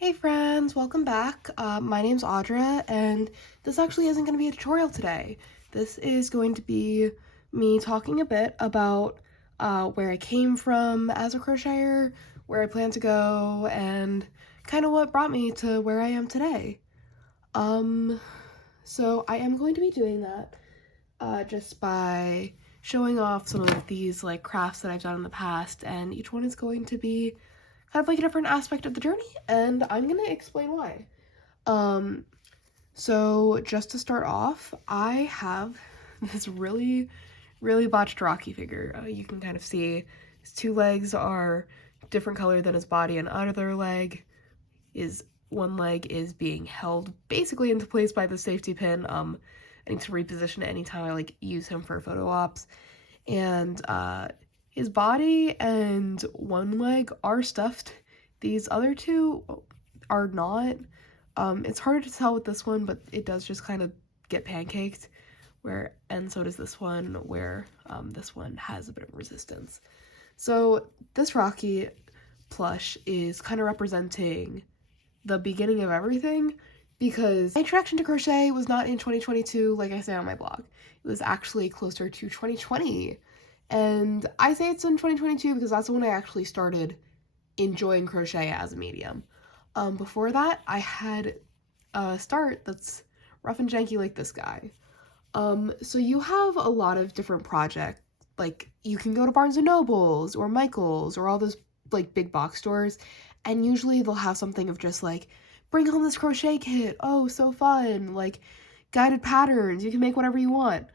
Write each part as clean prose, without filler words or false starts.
Hey friends, welcome back. My name's Audra, and this actually isn't going to be a tutorial today. This is going to be me talking a bit about where I came from as a crocheter, where I plan to go, and kind of what brought me to where I am today. Um, so I am going to be doing that just by showing off some of these like crafts that I've done in the past, and each one is going to be kind of like a different aspect of the journey, and I'm gonna explain why. Um, so just to start off, I have this really botched Rocky figure. You can kind of see his two legs are different color than his body, and other leg is one leg is being held basically into place by the safety pin. I need to reposition it anytime I like use him for photo ops, and his body and one leg are stuffed. These other two are not. It's harder to tell with this one, but it does just kind of get pancaked, and so does this one, where this one has a bit of resistance. So this Rocky plush is kind of representing the beginning of everything, because my introduction to crochet was not in 2022 like I say on my blog. It was actually closer to 2020. And I say it's in 2022 because that's when I actually started enjoying crochet as a medium. Before that, I had a start that's rough and janky like this guy. So you have a lot of different projects. Like, you can go to Barnes& and Nobles or Michael's or all those like big box stores, and usually they'll have something of just like, bring home this crochet kit, oh so fun, like guided patterns, you can make whatever you want.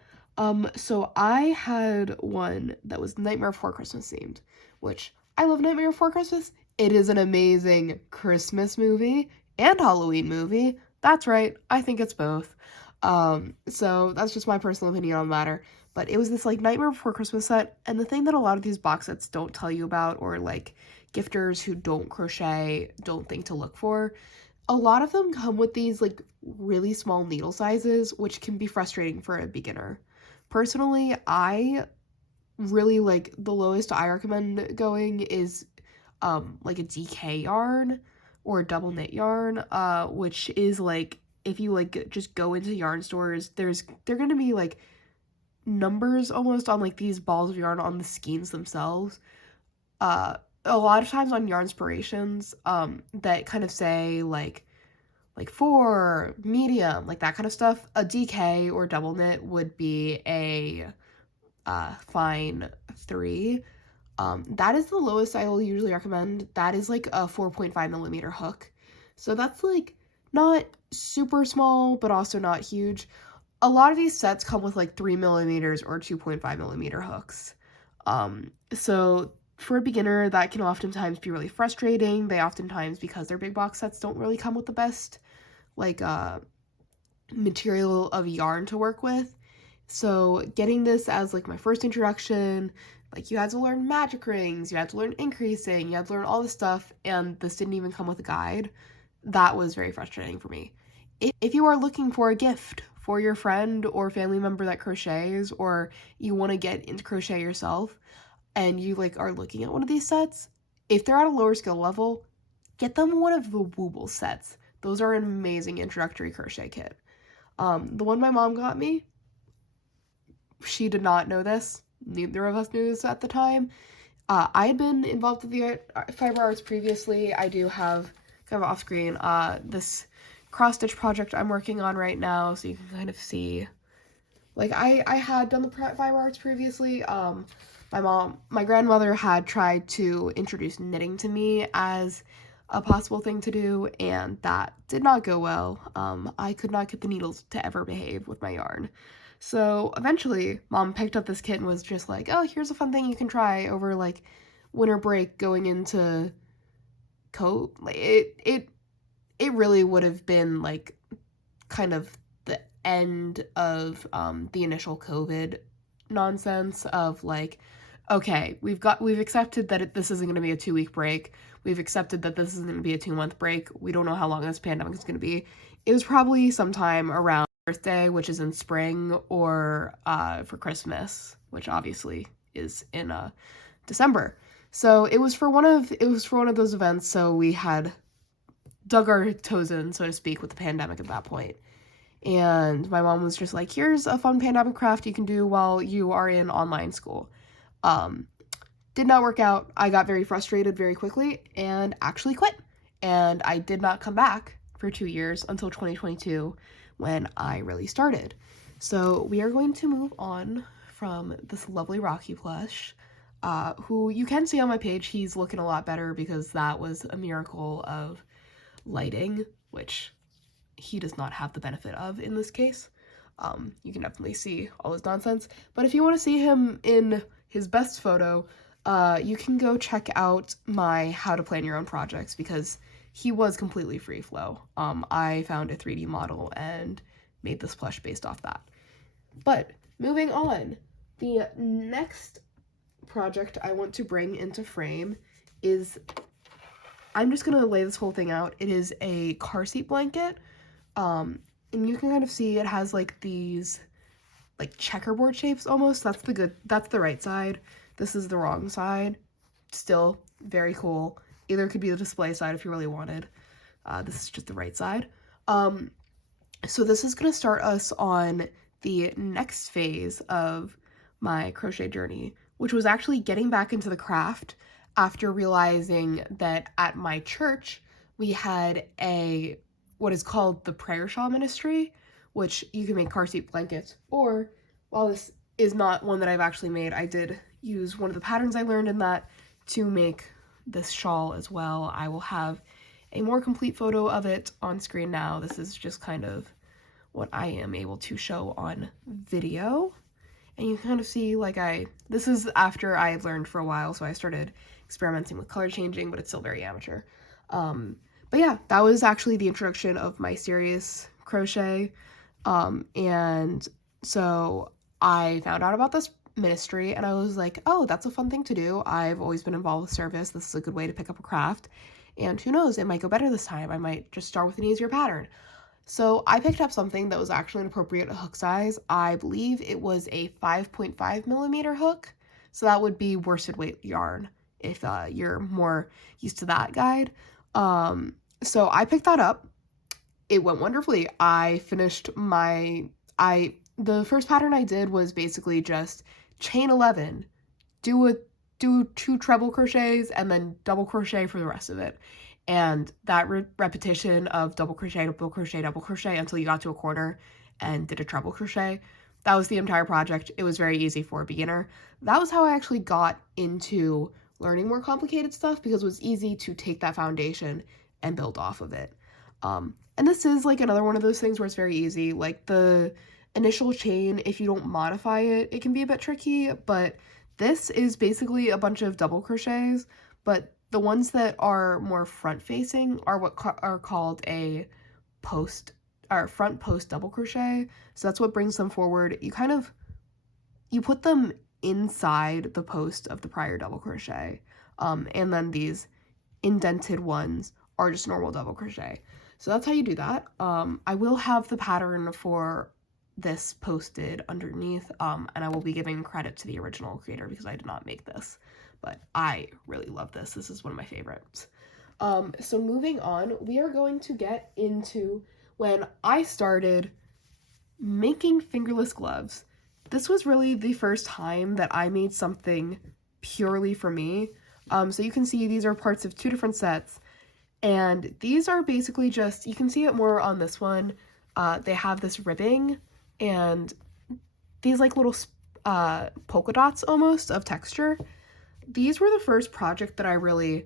So I had one that was Nightmare Before Christmas themed, which I love Nightmare Before Christmas. It is an amazing Christmas movie and Halloween movie. That's right, I think it's both. So that's just my personal opinion on the matter. But it was this like Nightmare Before Christmas set, and the thing that a lot of these box sets don't tell you about, or like gifters who don't crochet don't think to look for, a lot of them come with these like really small needle sizes, which can be frustrating for a beginner. Personally, I really like the lowest I recommend going is like a DK yarn or a double knit yarn, which is like, if you like just go into yarn stores, they're gonna be like numbers almost on like these balls of yarn on the skeins themselves. A lot of times on Yarnspirations, that kind of say like 4, medium, like that kind of stuff. A DK or double knit would be a fine 3. That is the lowest I will usually recommend. That is like a 4.5 millimeter hook. So that's like not super small, but also not huge. A lot of these sets come with like 3 millimeters or 2.5 millimeter hooks. So for a beginner, that can oftentimes be really frustrating. They oftentimes, because their big box sets, don't really come with the best like material of yarn to work with. So getting this as like my first introduction, like you had to learn magic rings, you had to learn increasing, you had to learn all this stuff, and this didn't even come with a guide. That was very frustrating for me. If you are looking for a gift for your friend or family member that crochets, or you want to get into crochet yourself, and you like are looking at one of these sets, if they're at a lower skill level, get them one of the Wooble sets. Those are an amazing introductory crochet kit. The one my mom got me, she did not know this. Neither of us knew this at the time. I had been involved with the fiber arts previously. I do have kind of off screen this cross stitch project I'm working on right now, so you can kind of see. Like I had done the fiber arts previously. My grandmother had tried to introduce knitting to me as a possible thing to do, and that did not go well. I could not get the needles to ever behave with my yarn. So eventually, Mom picked up this kit and was just like, oh, here's a fun thing you can try over like winter break going into it really would have been like kind of the end of the initial COVID nonsense of like, okay, we've accepted that this isn't going to be a 2-week break. We've accepted that this isn't going to be a 2-month break. We don't know how long this pandemic is going to be. It was probably sometime around birthday, which is in spring, or for Christmas, which obviously is in December. So it was for one of those events. So we had dug our toes in, so to speak, with the pandemic at that point. And my mom was just like, here's a fun pandemic craft you can do while you are in online school. Did not work out. I got very frustrated very quickly and actually quit. And I did not come back for 2 years until 2022 when I really started. So we are going to move on from this lovely Rocky plush, who you can see on my page. He's looking a lot better because that was a miracle of lighting, which he does not have the benefit of in this case. You can definitely see all his nonsense. But if you want to see him in his best photo, you can go check out my How to Plan Your Own Projects, because he was completely free flow. I found a 3D model and made this plush based off that. But moving on, the next project I want to bring into frame is, I'm just going to lay this whole thing out. It is a car seat blanket. And you can kind of see it has like these like checkerboard shapes almost. That's the right side. This is the wrong side. Still very cool. Either could be the display side if you really wanted. This is just the right side. So this is going to start us on the next phase of my crochet journey, which was actually getting back into the craft after realizing that at my church we had what is called the prayer shawl ministry, which you can make car seat blankets, or while this is not one that I've actually made, I did use one of the patterns I learned in that to make this shawl as well. I will have a more complete photo of it on screen now. This is just kind of what I am able to show on video. And you can kind of see, like, this is after I've learned for a while, so I started experimenting with color changing, but it's still very amateur. But yeah, that was actually the introduction of my serious crochet. And so I found out about this ministry and I was like, oh, that's a fun thing to do. I've always been involved with service. This is a good way to pick up a craft. And who knows, it might go better this time. I might just start with an easier pattern. So I picked up something that was actually an appropriate hook size. I believe it was a 5.5 millimeter hook. So that would be worsted weight yarn if you're more used to that guide. So I picked that up. It went wonderfully. I finished the first pattern I did was basically just chain 11, do 2 treble crochets, and then double crochet for the rest of it. And that repetition of double crochet, double crochet, double crochet until you got to a corner and did a treble crochet, that was the entire project. It was very easy for a beginner. That was how I actually got into learning more complicated stuff, because it was easy to take that foundation and build off of it. And this is like another one of those things where it's very easy. Like the initial chain, if you don't modify it, it can be a bit tricky, but this is basically a bunch of double crochets, but the ones that are more front facing are what are called a front post double crochet. So that's what brings them forward. You put them inside the post of the prior double crochet. And then these indented ones are just normal double crochet. So that's how you do that. I will have the pattern for this posted underneath, and I will be giving credit to the original creator because I did not make this, but I really love this. This is one of my favorites. So moving on, we are going to get into when I started making fingerless gloves. This was really the first time that I made something purely for me. So you can see these are parts of 2 different sets, and these are basically just, you can see it more on this one. They have this ribbing and these like little polka dots almost of texture. These were the first project that I really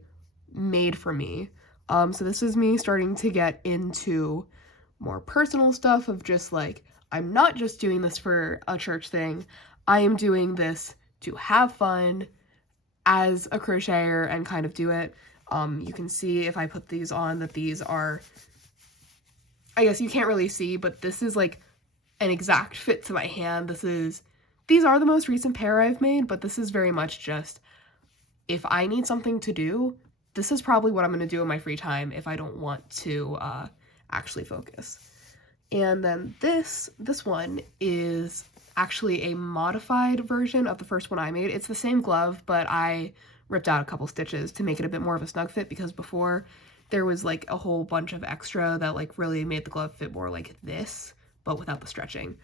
made for me. So this is me starting to get into more personal stuff of just like, I'm not just doing this for a church thing. I am doing this to have fun as a crocheter and kind of do it. You can see if I put these on that these are, I guess you can't really see, but this is like an exact fit to my hand. These are the most recent pair I've made, but this is very much just, if I need something to do, this is probably what I'm going to do in my free time if I don't want to actually focus. And then this one is actually a modified version of the first one I made. It's the same glove, but I ripped out a couple stitches to make it a bit more of a snug fit, because before there was like a whole bunch of extra that like really made the glove fit more like this, but without the stretching.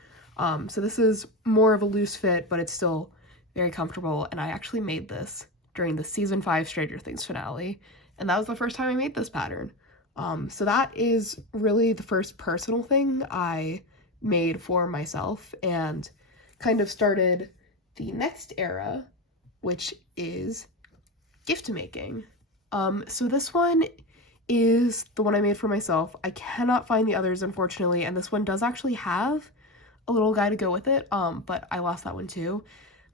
So this is more of a loose fit, but it's still very comfortable, and I actually made this during the season 5 Stranger Things finale, and that was the first time I made this pattern. So that is really the first personal thing I made for myself and kind of started the next era, which is gift making. So this one is the one I made for myself. I cannot find the others, unfortunately, and this one does actually have a little guy to go with it, but I lost that one too.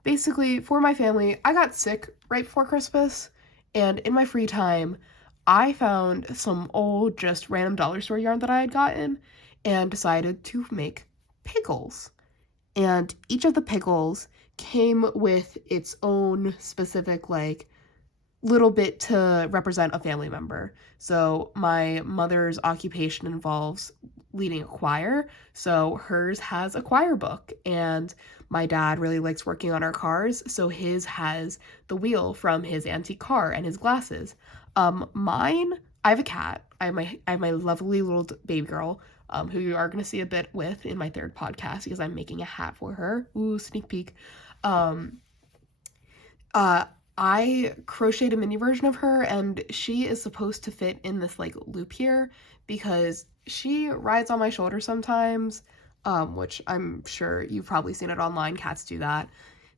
Basically, for my family, I got sick right before Christmas, and in my free time, I found some old, just random dollar store yarn that I had gotten and decided to make pickles. And each of the pickles came with its own specific, like, little bit to represent a family member. So my mother's occupation involves leading a choir, so hers has a choir book, and my dad really likes working on our cars, so his has the wheel from his antique car and his glasses. Mine, I have a cat. I have my lovely little baby girl, who you are going to see a bit with in my third podcast because I'm making a hat for her. Ooh, sneak peek. Um, uh, I crocheted a mini version of her, and she is supposed to fit in this like loop here because she rides on my shoulder sometimes, which I'm sure you've probably seen it online. Cats do that.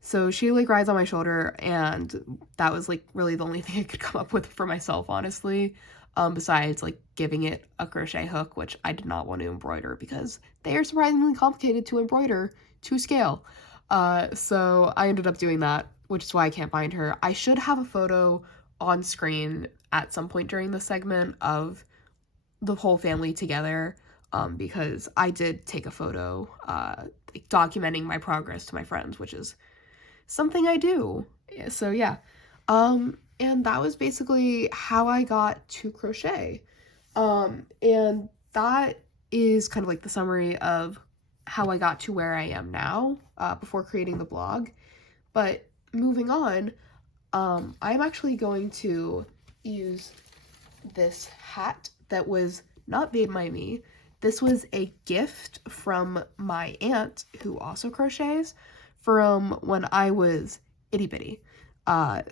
So she like rides on my shoulder, and that was like really the only thing I could come up with for myself, honestly. Besides like giving it a crochet hook, which I did not want to embroider because they are surprisingly complicated to embroider to scale. So I ended up doing that, which is why I can't find her. I should have a photo on screen at some point during the segment of the whole family together, because I did take a photo, like documenting my progress to my friends, which is something I do. So yeah, and that was basically how I got to crochet. And that is kind of like the summary of how I got to where I am now, before creating the blog. But moving on, I'm actually going to use this hat that was not made by me. This was a gift from my aunt, who also crochets, from when I was itty bitty.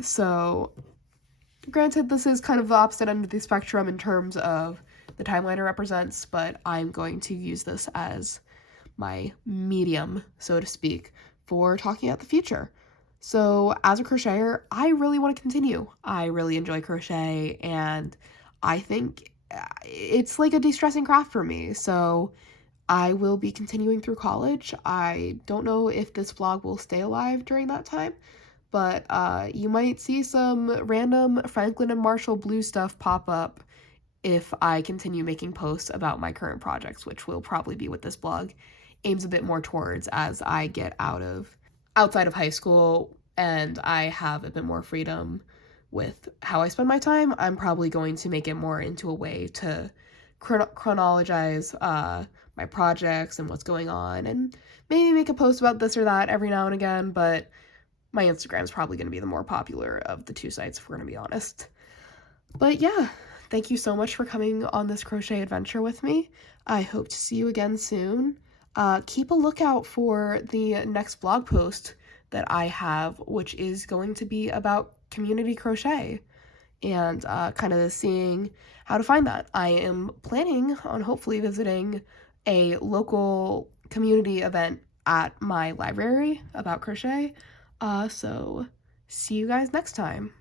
So granted, this is kind of the opposite end of the spectrum in terms of the timeline it represents, but I'm going to use this as my medium, so to speak, for talking about the future. So as a crocheter, I really want to continue. I really enjoy crochet, and I think it's like a de-stressing craft for me. So I will be continuing through college. I don't know if this vlog will stay alive during that time, but you might see some random Franklin and Marshall blue stuff pop up if I continue making posts about my current projects, which will probably be what this blog aims a bit more towards as I get outside of high school and I have a bit more freedom with how I spend my time. I'm probably going to make it more into a way to chronologize my projects and what's going on, and maybe make a post about this or that every now and again, but my Instagram's probably going to be the more popular of the two sites, if we're going to be honest. But yeah, thank you so much for coming on this crochet adventure with me. I hope to see you again soon. Keep a lookout for the next blog post that I have, which is going to be about community crochet and kind of seeing how to find that. I am planning on hopefully visiting a local community event at my library about crochet. So see you guys next time.